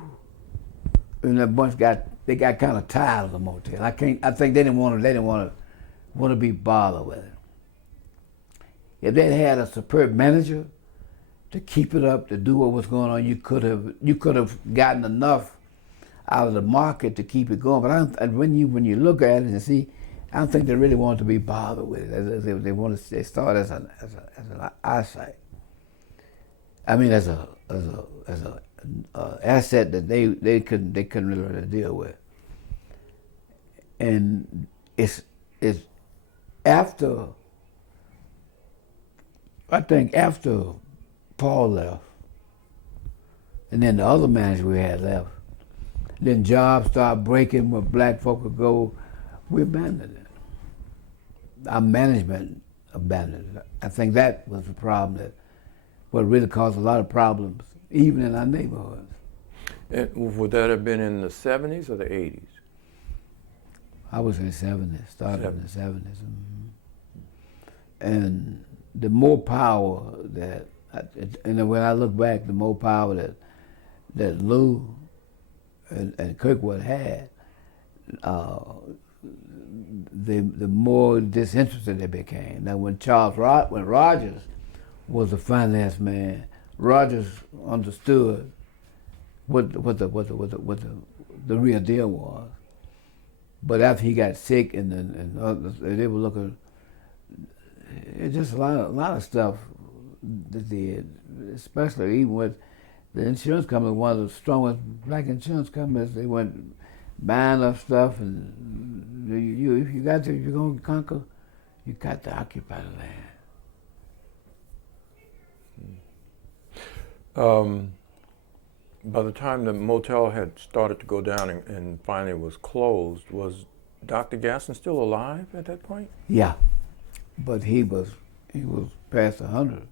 and that bunch got kind of tired of the motel. I think they didn't want to be bothered with it. If they had a superb manager to keep it up, to do what was going on, you could have gotten enough out of the market to keep it going. But when you look at it and see, I don't think they really want to be bothered with it. They start as an eyesight. I mean, as a asset that they couldn't really deal with. And it's after, I think after Paul left, and then the other manager we had left, then jobs started breaking where black folk would go, we abandoned it. Our management abandoned it. I think that was the problem, what really caused a lot of problems, even in our neighborhoods. And would that have been in the 70s or the 80s? I was in the 70s, started in the 70s. And the more power and when I look back, the more power that Lou and Kirkwood had, the more disinterested they became. Now, when when Rogers was the finance man, Rogers understood what the real deal was. But after he got sick and others, they were looking, it's just a lot of stuff that did, especially even with the insurance company, one of the strongest black insurance companies. They went buying up stuff, and if you're gonna conquer, you got to occupy the land. By the time the motel had started to go down and finally was closed, was Dr. Gaston still alive at that point? Yeah, but he was past 100.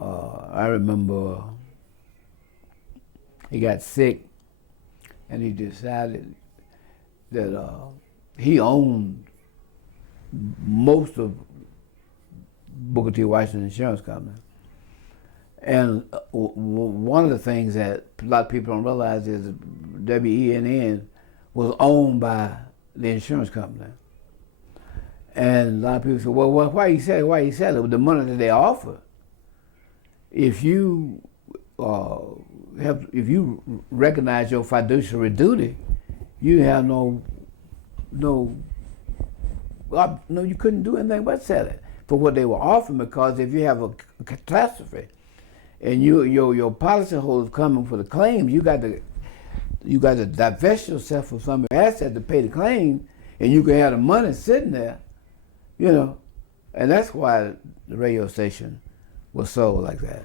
I remember he got sick, and he decided that he owned most of Booker T. Washington's insurance company. And one of the things that a lot of people don't realize is that WENN was owned by the insurance company. And a lot of people say, well, why you sell it? With the money that they offer. If you recognize your fiduciary duty, you have no, you couldn't do anything but sell it for what they were offering, because if you have a catastrophe and your policyholders coming for the claims, you got to divest yourself from some of your assets to pay the claim, and you can have the money sitting there, and that's why the radio station was sold like that.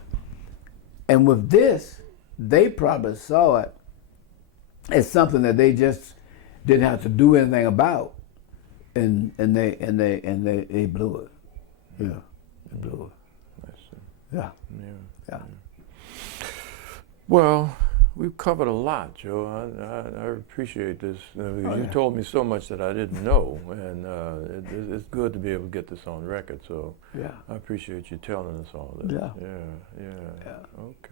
And with this, they probably saw it as something that they just didn't have to do anything about, and they blew it. Yeah, they blew it. I see. Yeah. Yeah. Well, we've covered a lot, Joe. I appreciate this. You told me so much that I didn't know, and it's good to be able to get this on record. So yeah, I appreciate you telling us all this. Yeah. Yeah. Okay.